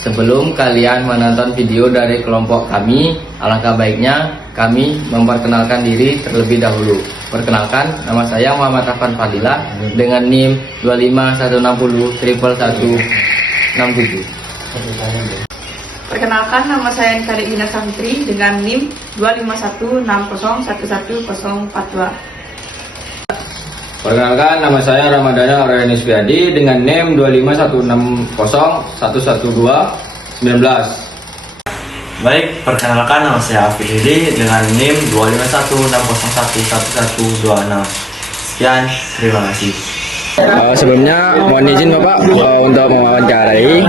Sebelum kalian menonton video dari kelompok kami, alangkah baiknya kami memperkenalkan diri terlebih dahulu. Perkenalkan, nama saya Muhammad Afan Fadilah dengan NIM 251601167. Perkenalkan, nama saya Nikari Ina Safitri dengan NIM 25160111042. Perkenalkan, nama saya Ramadhana Aurelianus Fiadi dengan NIM 25160111219. Baik, perkenalkan, nama saya Afidili dengan NIM 25160111126. Sekian, terima kasih. Sebelumnya mohon izin Bapak untuk mewawancarai.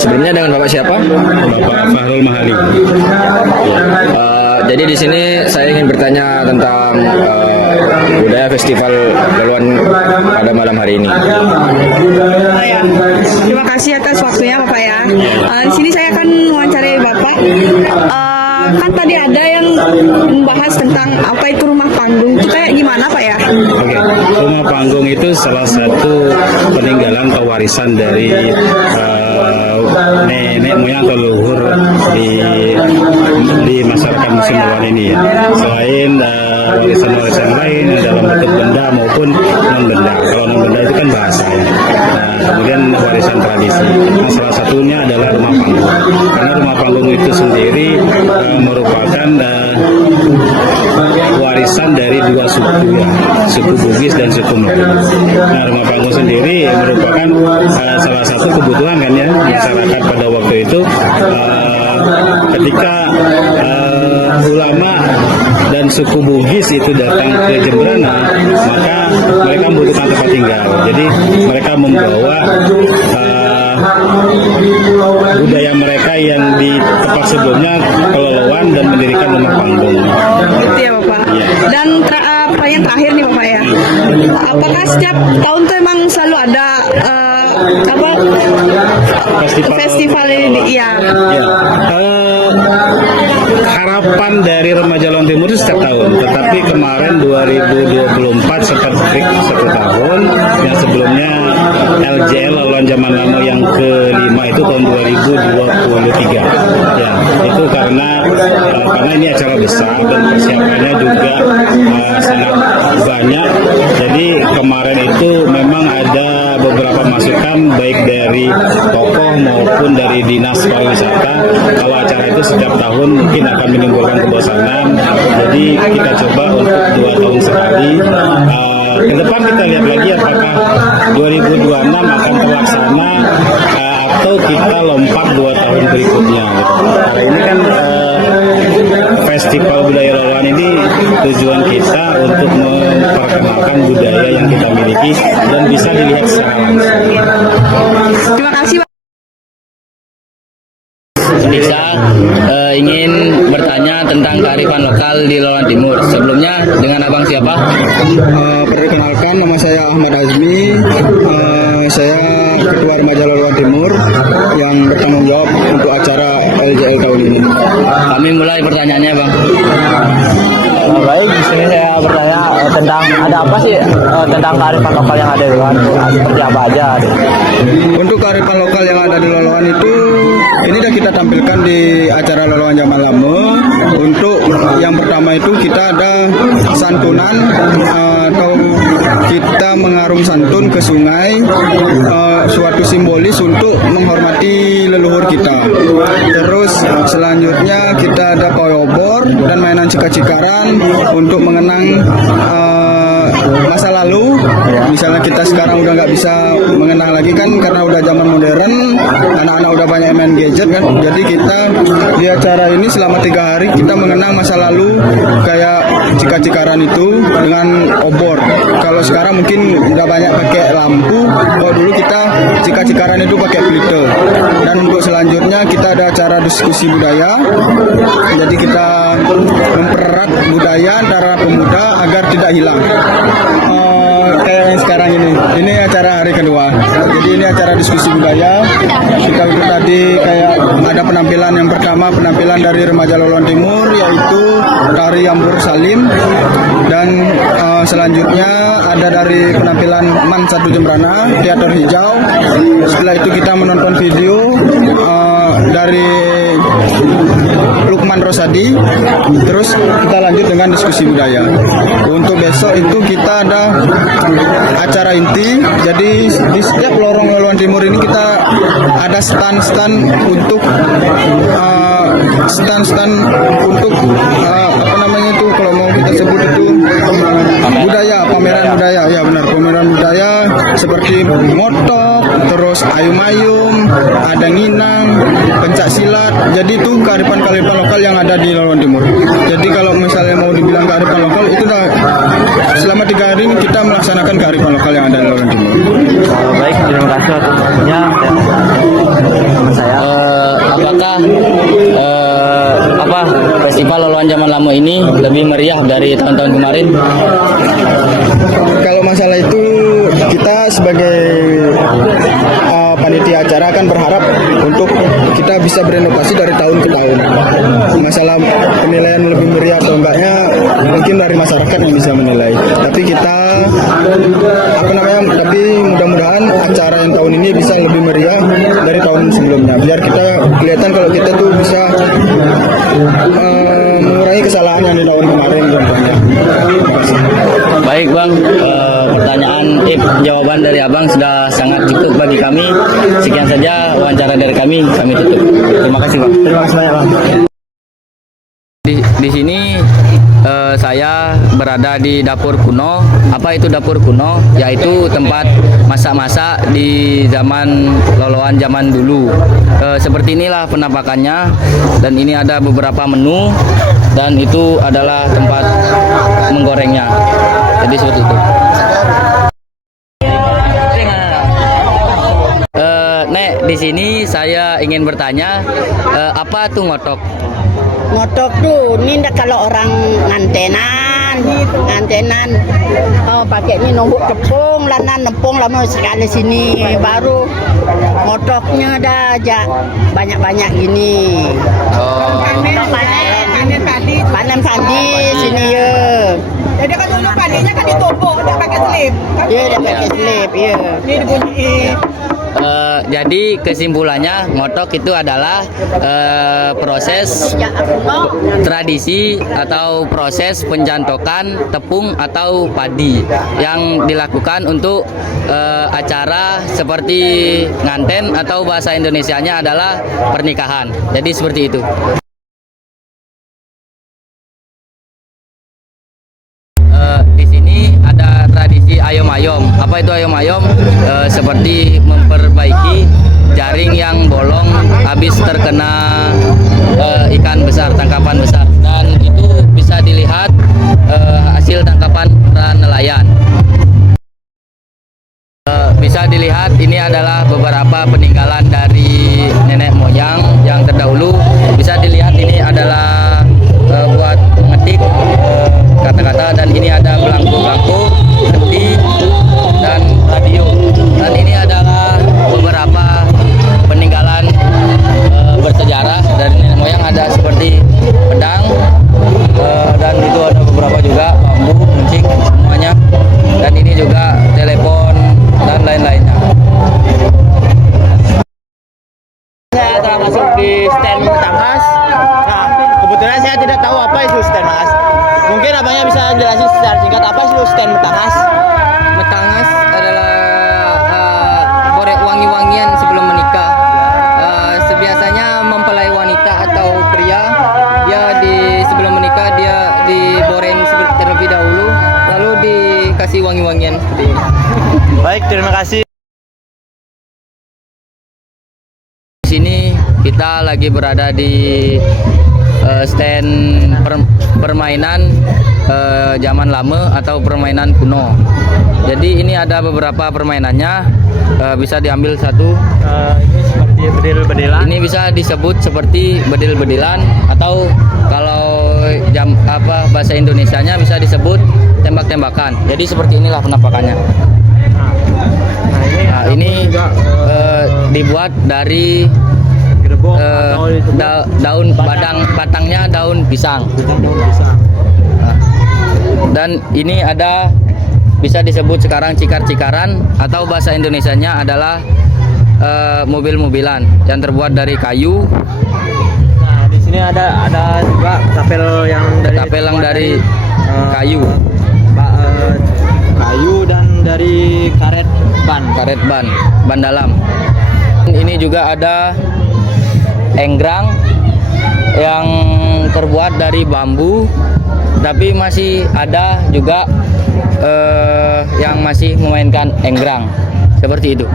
Sebelumnya dengan Bapak siapa? Bapak Fahrul Mahali. Jadi di sini saya ingin bertanya tentang budaya festival Loloan pada malam hari ini. Terima kasih atas waktunya Bapak ya. Di sini saya akan mewawancarai Bapak. Kan tadi ada yang membahas tentang apa itu rumah panggung. Kita gimana Pak ya? Oke, rumah panggung itu salah satu peninggalan atau warisan dari nenek moyang atau leluhur di masyarakat musim Loloan ini ya. Selain warisan-warisan lain dalam bentuk benda maupun non benda. Kalau non benda itu kan bahasa ya. Nah, kemudian warisan tradisi. Nah, salah satunya adalah rumah panggung. Karena rumah panggung itu sendiri merupakan warisan dari dua suku ya, suku Bugis dan suku Melayu. Nah, rumah panggung sendiri merupakan salah satu kebutuhan kan ya masyarakat pada waktu itu ketika ulama dan suku Bugis itu datang ke Jembrana, maka mereka membutuhkan tempat tinggal. Jadi mereka membawa budaya mereka yang di tempat sebelumnya ke Loloan dan mendirikan rumah panggung. Gitu ya Bapak. Ya. Dan pertanyaan terakhir nih Bapak ya. Apakah setiap tahun tuh emang selalu ada festival ini? Ya. Ya. Harapan dari Remaja Loloan Timur itu setiap tahun, tetapi kemarin 2024 seperti satu tahun, yang sebelumnya LJL Loloan Zaman Lama yang kelima itu tahun 2023. Ya, itu karena ini acara besar dan persiapannya juga sangat banyak. Jadi kemarin itu memang ada beberapa masukan baik dari tokoh maupun dari dinas pariwisata. Kalau acara itu setiap tahun mungkin akan menimbulkan kebosanan. Jadi kita coba untuk 2 tahun sekali. Ke depan kita lihat lagi apakah 2026 akan terlaksana atau kita lompat 2 tahun berikutnya. Karena ini kan festival budaya Loloan ini tujuan kita untuk memperkenalkan budaya yang kita miliki dan bisa dilihat secara langsung. Terima kasih Pak. Bisa ingin bertanya tentang kearifan lokal di Loloan Timur. Sebelumnya dengan abang siapa? Perkenalkan, nama saya Ahmad Azmi. Saya Ketua Remaja Loloan Timur yang bertanggung jawab untuk acara LJL tahun ini. Kami mulai pertanyaannya bang. Baik, di sini saya bertanya tentang ada apa sih tentang kearifan lokal yang ada di Loloan, seperti apa aja? Untuk kearifan lokal yang ada di Loloan itu, ini sudah kita tampilkan di acara Loloan Zaman Lama. Untuk yang pertama itu kita ada santunan atau kita mengarum santun ke sungai, suatu simbolis untuk menghormati leluhur kita. Terus selanjutnya kita ada koyobor dan mainan cika-cikaran untuk mengenang masa lalu. Misalnya kita sekarang udah nggak bisa mengenang lagi kan karena udah zaman modern, anak-anak udah banyak main gadget kan. Jadi kita di acara ini selama 3 hari kita mengenang masa lalu kayak cika-cikaran itu dengan obor. Kalau sekarang mungkin udah banyak pakai lampu, kalau dulu kita cika-cikaran itu pakai pelita. Dan untuk selanjutnya kita ada acara diskusi budaya. Jadi kita mempererat budaya antara pemuda agar tidak hilang. Kayak yang sekarang ini acara hari kedua. Jadi ini acara diskusi budaya. Kita itu tadi kayak ada penampilan yang pertama, penampilan dari Remaja Loloan Timur yaitu tari Ambur Salim, dan selanjutnya ada dari penampilan Man Satu Jembrana, teater hijau. Setelah itu kita menonton video dari Lukman Rosadi. Terus kita lanjut dengan diskusi budaya. Untuk besok itu kita ada acara inti. Jadi di setiap lorong Loloan Timur ini kita ada stand-stand untuk apa namanya itu, kalau mau kita sebut itu budaya, pameran budaya. Ya benar, pameran budaya seperti motok, terus ayum-ayum, ada nginang, pencak silat. Jadi itu kearifan-kearifan lokal yang ada di Loloan Timur. Jadi kalau misalnya mau dibilang kearifan lokal, itu dah selama 3 hari ini kita melaksanakan kearifan lokal yang ada di Loloan Timur. Baik, terima kasih atas waktunya teman saya. Apakah festival Loloan Zaman Lama ini lebih meriah dari tahun-tahun kemarin? Kalau masalah itu kita sebagai panitia acara kan berharap untuk kita bisa berinovasi dari tahun ke tahun. Masalah penilaian lebih meriah atau enggaknya mungkin dari masyarakat yang bisa menilai. Tapi kita tapi mudah-mudahan acara yang tahun ini bisa lebih meriah dari tahun sebelumnya. Biar kita kelihatan kalau kita tuh bisa mengurangi kesalahan yang di tahun kemarin contohnya. Baik Bang, pertanyaan jawaban dari Abang sudah sangat cukup bagi kami. Sekian saja wawancara dari kami tutup. Terima kasih Bang. Terima kasih banyak, Bang. Di sini saya berada di dapur kuno. Apa itu dapur kuno? Yaitu tempat masak-masak di zaman Loloan zaman dulu. Seperti inilah penampakannya, dan ini ada beberapa menu, dan itu adalah tempat menggorengnya. Jadi seperti itu. Nek, di sini saya ingin bertanya, apa tuh ngotok? Ngotok tuh, ini kalau orang ngantenan, pakai ini nombok tepung, nempung lama sekali sini, baru ngotoknya dah banyak-banyak gini. Panen padi sini ya. Jadi kan dulu padinya kan ditumpuk, udah pakai selip. Iya, udah pakai selip, ya. Ini dibunyi. Jadi kesimpulannya ngotok itu adalah proses tradisi atau proses penjantokan tepung atau padi yang dilakukan untuk acara seperti nganten, atau bahasa Indonesianya adalah pernikahan. Jadi seperti itu. Di sini ada tradisi ayom-ayom. Apa itu ayom-ayom? Seperti memperbaiki jaring yang bolong habis terkena ikan besar, tangkapan besar, dan itu bisa dilihat hasil tangkapan para nelayan. Bisa dilihat ini adalah beberapa peninggalan dari nenek moyang yang terdahulu. Bisa dilihat ini adalah buat mengetik kata-kata, dan ini ada belangko-belangko, peti, dan radio. Dan ini adalah beberapa peninggalan bersejarah dari nenek moyang. Ada seperti pedang, dan itu ada beberapa juga bambu, kuncing, semuanya. Dan ini juga telepon dan lain-lainnya. Saya telah masuk di stand Metangas. Nah, kebetulan saya tidak tahu apa itu stand Metangas. Mungkin abangnya bisa jelasin secara singkat apa itu stand Metangas? Metangas adalah borek wangi-wangian sebelum menikah. Sebiasanya mempelai wanita atau pria, sebelum menikah dia diboreng terlebih dahulu, lalu dikasih wangi-wangian seperti ini. Baik, terima kasih. Di sini kita lagi berada di stand permainan zaman lama atau permainan kuno. Jadi ini ada beberapa permainannya, bisa diambil satu. Ini seperti bedil-bedilan. Ini bisa disebut seperti bedil-bedilan, atau kalau bahasa Indonesianya bisa disebut tembak-tembakan. Jadi seperti inilah penampakannya. Nah, ini dibuat dari daun batangnya daun pisang. Nah, dan ini ada bisa disebut sekarang cikar-cikaran, atau bahasa Indonesianya adalah mobil-mobilan yang terbuat dari kayu. Nah, di sini ada juga ketapel yang dari Kayu kayu dan dari karet ban dalam. Ini juga ada enggrang yang terbuat dari bambu, tapi masih ada juga yang masih memainkan enggrang seperti itu.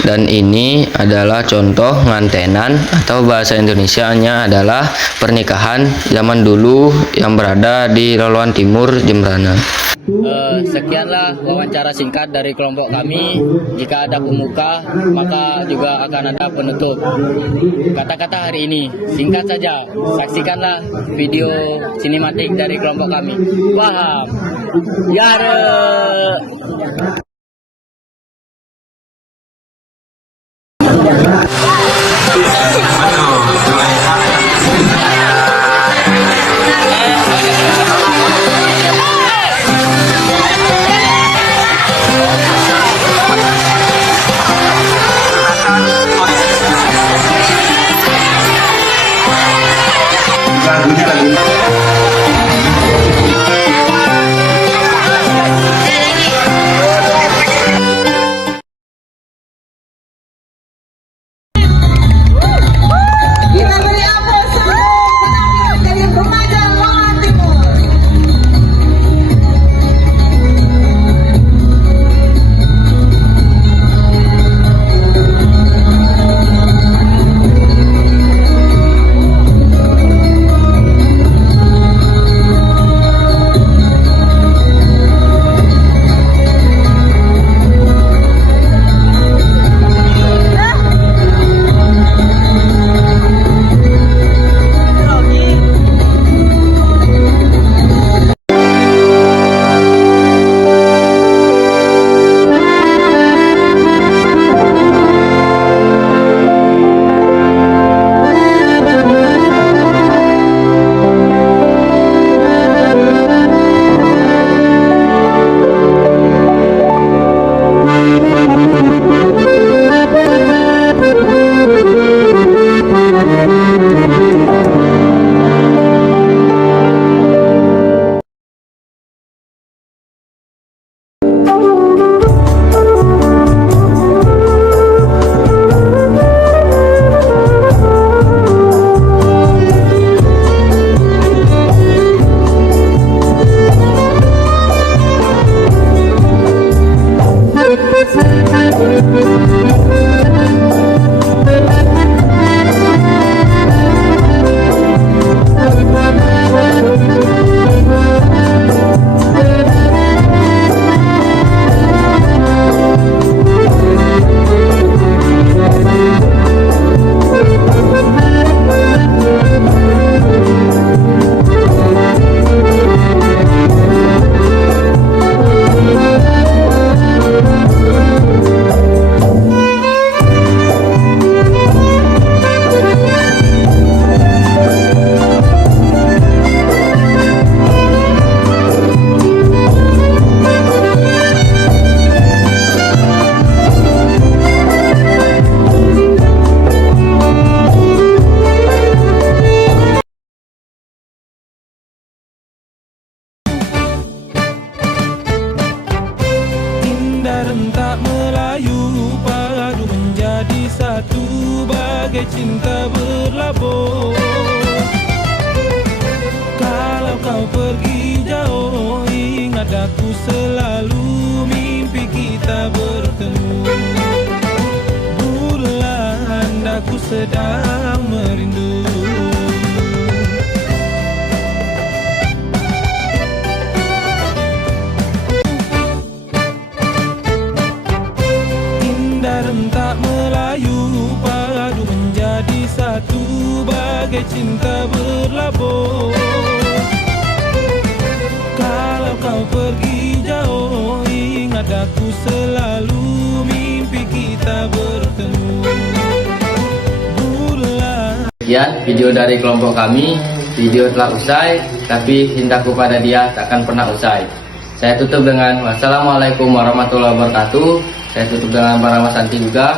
Dan ini adalah contoh ngantenan, atau bahasa Indonesianya adalah pernikahan zaman dulu yang berada di Loloan Timur, Jembrana. Sekianlah wawancara singkat dari kelompok kami. Jika ada pembuka, maka juga akan ada penutup. Kata-kata hari ini singkat saja. Saksikanlah video sinematik dari kelompok kami. Paham? Yare. Kita beri aplaus untuk dari remaja Loloan Timur. rentak Melayu padu menjadi satu bagai cinta berlabur. Kalau kau pergi jauh, ingat aku selalu mimpi kita bertemu. Bulan aku sedang merindu. Rentak Melayu padu menjadi satu bagai cinta berlabur. Kalau kau pergi jauh, ingat aku selalu mimpi kita bertemu. Sekian video dari kelompok kami. Video telah usai, tapi cintaku pada dia takkan pernah usai. Saya tutup dengan wassalamualaikum warahmatullahi wabarakatuh. Saya tutup dengan para Mas Santi juga.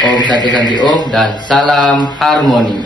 Om Santi Santi Om dan salam harmoni.